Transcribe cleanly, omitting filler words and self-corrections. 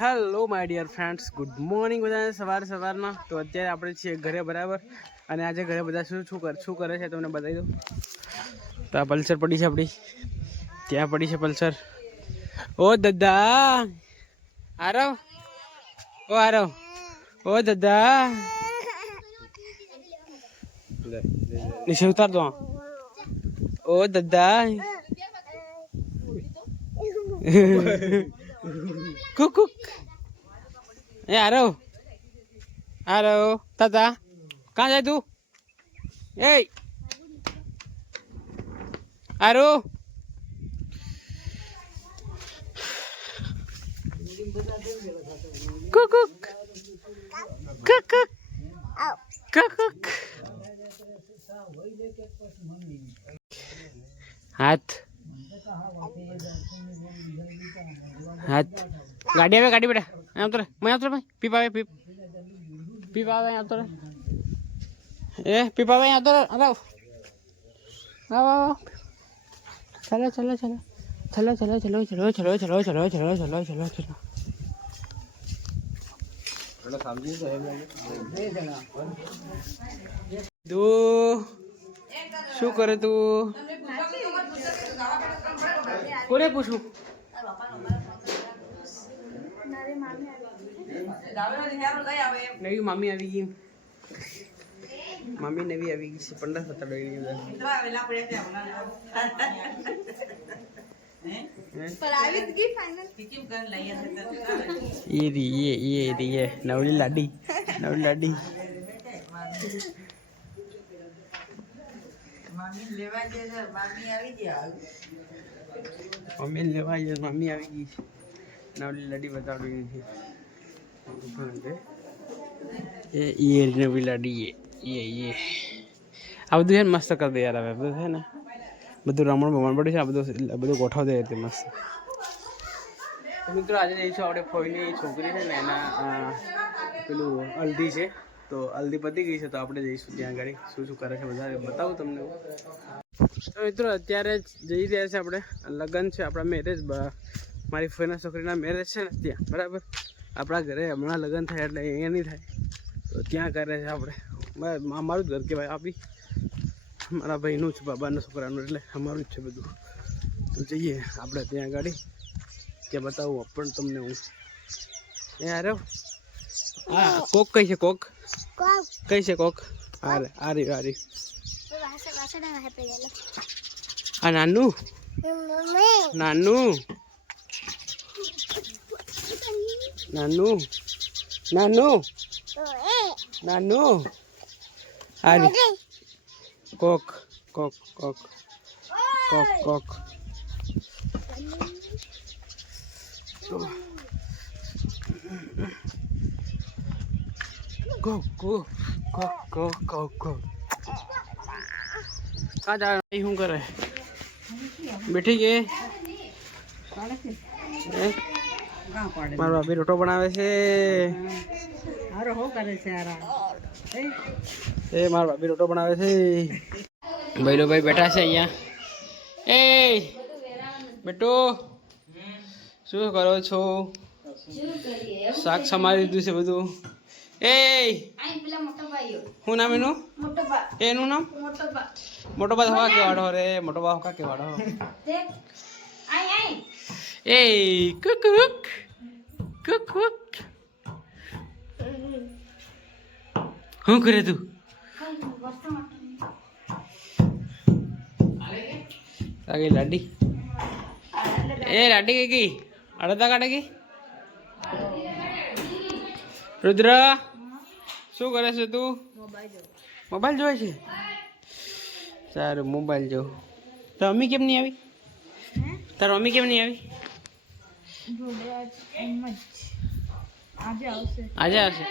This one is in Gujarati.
Hello my dear friends, good morning બધાને સવારના. તો અત્યારે આપણે છીએ ઘરે બરાબર. અને આજે ઘરે બધા શું કરે છે તમને બતાવી દઉં. તો આ પલ્સર પડી છે આપણી, ત્યાં પડી છે પલ્સર. ઓ દાદા આરવ, ઓ આરવ, ઓ દાદા નીચે ઉતાર દો. ઓ દાદા કુક કુક. એ આરવ, આરવ તાતા કहाँ જાય તું? એ આરવ, કુક કુક કુક કુક કુક. હાથ હાથ ગાડી આવે, ગાડી બેટા એમ તો મેં આવતો ભાઈ. પીપ આવે, પીપ આવે આવતો રે. એ પીપ આવે આવતો રે. અરે આવ ચલો ચલો ચલો ચલો ચલો ચલો ચલો ચલો ચલો ચલો ચલો ચલો ચલો ચલો. તું શું કરે તું? કોને પૂછું? નવી મામી આવી ગઈ. મામી નવી આવી ગઈ છે. 15-17 નવલી લાડી, નવલી લાડી. મમ્મી લેવા જાય, મામી આવી ગઈ છે. નવલી લાડી બતાવડી છે. ये नवी लाडी, ये આ બધું છે ને મસ્ત કરી દે યાર. હવે બધું છે ને, બધું રમણ ભમણ પડ્યું છે. આ બધું ગોઠવ દે તે મસ્ત. તો મિત્રો આજે જઈશું આપણે ફોઈની છોકરી છે ને એના પેલું હલ્દી છે. તો હલ્દી પતી ગઈ છે, તો આપણે જઈશું ત્યાં આગળ. શું કરે છે બધા બતાવું તમને. તો મિત્રો અત્યારે જઈ રહ્યા છે આપણે. લગ્ન છે આપણા, મેરેજ. મારી ફોઈના છોકરીના મેરેજ છે ને ત્યાં બરાબર. આપણા ઘરે હમણાં લગ્ન થાય એટલે અહીંયા નહીં થાય, તો ત્યાં કરે છે આપણે. અમારું જ ઘર કહેવાય. આપી મારા ભાઈનું છે, બાબાના છોકરાનું, એટલે અમારું જ છે બધું. તો જઈએ આપણે ત્યાં ગાડી, ત્યાં બતાવું પણ તમને હું. એ અરે હા, કોક કઈ છે? કોક કઈ છે? કોક આ રી આ નાનું નાનું નાનું નાનું નાનું. આ રી કોક કોક કોક કોક કોક. Go go go go go go. કા જા શું કરે? બેઠી ગઈ. મારો ભાભી રોટો બનાવે છે. એ મારો ભાભી રોટો બનાવે છે. ભાઈલો ભાઈ બેઠા છે અહીંયા. એ બેટો શું કરો છો? શાક સમારી દીધું છે બધું. એ શું નામ એનું? એનું નામ મોટો બા હોકા કેવાડો રે. મોટો બા હોકા કેવાડો. એ કુક કુક કુક કુક. શું કરે તું? ગઈ લાડી. એ લાડી કઈ ગઈ? અડધા કાઢે ગઈ. રુદ્ર શું કરે છે તું? મોબાઈલ જોવે છે. સારું, મોબાઈલ જો. તો મમ્મી કેમ નહીં આવી? તાર મમ્મી કેમ નહીં આવી? આજે આવશે.